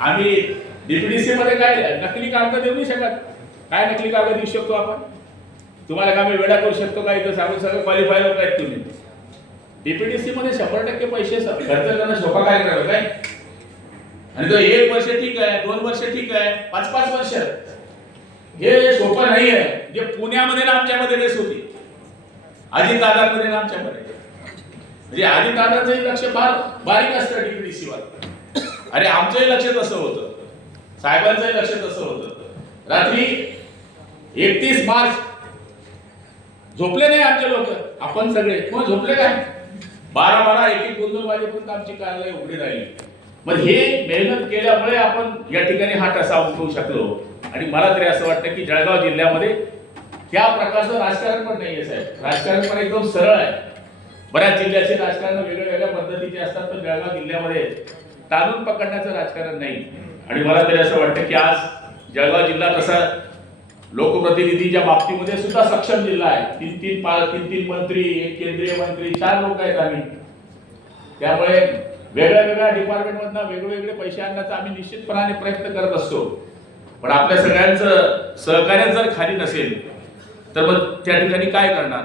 आम्ही डीपीडीसी मध्ये काय नकली कागद देऊ नाही शकत. काय नकली कागद देऊ शकतो आपण? तुम्हाला का मी वेळा करू शकतो का? इथं सांगून सगळं क्वालिफाय लोक आहेत तुम्ही. डीपीडीसी मध्ये 100% पैसे खर्च करणं सोपा काय करावं काय? आणि तो 1 वर्ष ठीक आहे, 2 वर्ष ठीक आहे, 5-5 वर्ष हे सोपं नाही आहे. जे पुण्यामध्ये ना आमच्यामध्ये रेस होती, अजितदादांमध्ये ना आमच्यामध्ये, म्हणजे अजितदादांचंही लक्ष फार बारीक असतं डीपीडीसी वर. अरे आमचंही लक्ष तसं होतं, साहेबांचंही लक्ष तसं होतं. रात्री 31 मार्च झोपले नाही आमचे लोक, आपण सगळे मग झोपले काय? 12-12, 1-1, 2-2 वाजेपर्यंत आमची कार्यालय उघडी राहिली. मग हे मेहनत केल्यामुळे आपण या ठिकाणी हा ठसा उमटवू शकलो. आणि मला तरी असं वाटतं की जळगाव जिल्ह्यामध्ये त्या प्रकारचं राजकारण पण नाहीये साहेब. राजकारण पण एकदम सरळ आहे. बऱ्याच जिल्ह्याचे राजकारण वेगळ्या पद्धतीचे असतात, पण जळगाव जिल्ह्यामध्ये ताणून पकडण्याचं राजकारण नाही. आणि मला तरी असं वाटतं की आज जळगाव जिल्हा तसा लोकप्रतिनिधीच्या बाबतीमध्ये सुद्धा सक्षम जिल्हा आहे. 3-3 मंत्री, 1 केंद्रीय मंत्री, 4 लोक आहेत आम्ही. त्यामुळे वेगळ्या डिपार्टमेंट मधनं वेगवेगळे पैसे आणण्याचा आम्ही निश्चितपणाने प्रयत्न करत असतो. पण आपल्या सगळ्यांचं सहकार्य जर खाली नसेल तर मग त्या ठिकाणी काय करणार?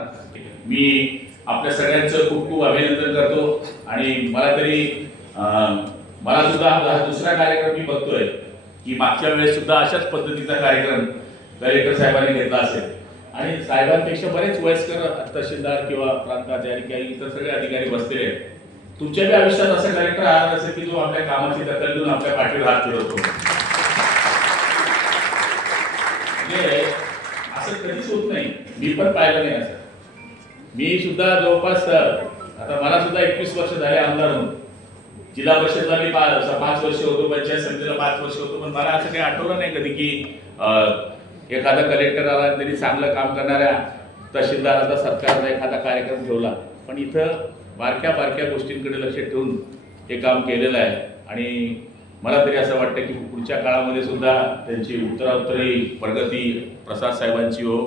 मी आपल्या सगळ्यांचं खूप खूप अभिनंदन करतो. आणि मला सुद्धा हा दुसरा कार्यक्रम मी बघतोय की मागच्या वेळेस सुद्धा अशाच पद्धतीचा कार्यक्रम कलेक्टर साहेबांनी घेतला असेल. आणि साहेबांपेक्षा बरेच वयस्कर तहसीलदार किंवा प्रांताधिकारी किंवा इतर सगळे अधिकारी बसलेले आहेत. तुमच्या बी आयुष्यात असं कलेक्टर आला असेल की जो आपल्या कामाची दखल घेऊन आपल्या पाठीवर हात फिरवतो. असं कधीच होत नाही. मी पण पाहिलं नाही असं. मी सुद्धा जवळपास आता मला सुद्धा 21 वर्ष झाले आमदार होऊन. जिल्हा परिषदला मी 5 वर्ष होतो, पंचायत समितीला 5 वर्ष होतो. पण मला असं काही आठवलं नाही कधी की एखादा कलेक्टर आला तरी चांगलं काम करणाऱ्या तहसीलदाराचा सत्काराचा एखादा कार्यक्रम ठेवला. पण इथं बारक्या गोष्टींकडे लक्ष ठेवून हे काम केलेलं आहे. आणि मला तरी असं वाटतं की पुढच्या काळामध्ये सुद्धा त्यांची उत्तरोत्तरी प्रगती प्रसाद साहेबांची हो.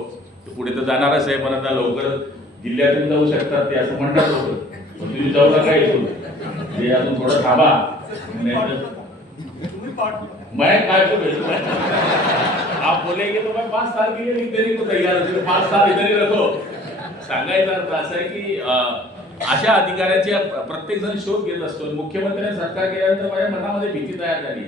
पुढे तर जाणारच आहे. मला आता लवकर जिल्ह्यातून जाऊ शकतात ते असं म्हणतात लोक. तुम्ही जाऊ नका इथून, हे अजून थोडं थांबा. मैं काय तो आप बोलेंगे तो मैं 5 साल के लिए लिख देने को तैयार हूं. 5 साल इधर ही रखो. सांगायचा अर्थ असा आहे की अशा अधिकाऱ्याचे प्रत्येक जण शोध घेत असतो. मुख्यमंत्र्यांनी सत्कार केल्यानंतर माझ्या मनामध्ये भीती तयार झाली.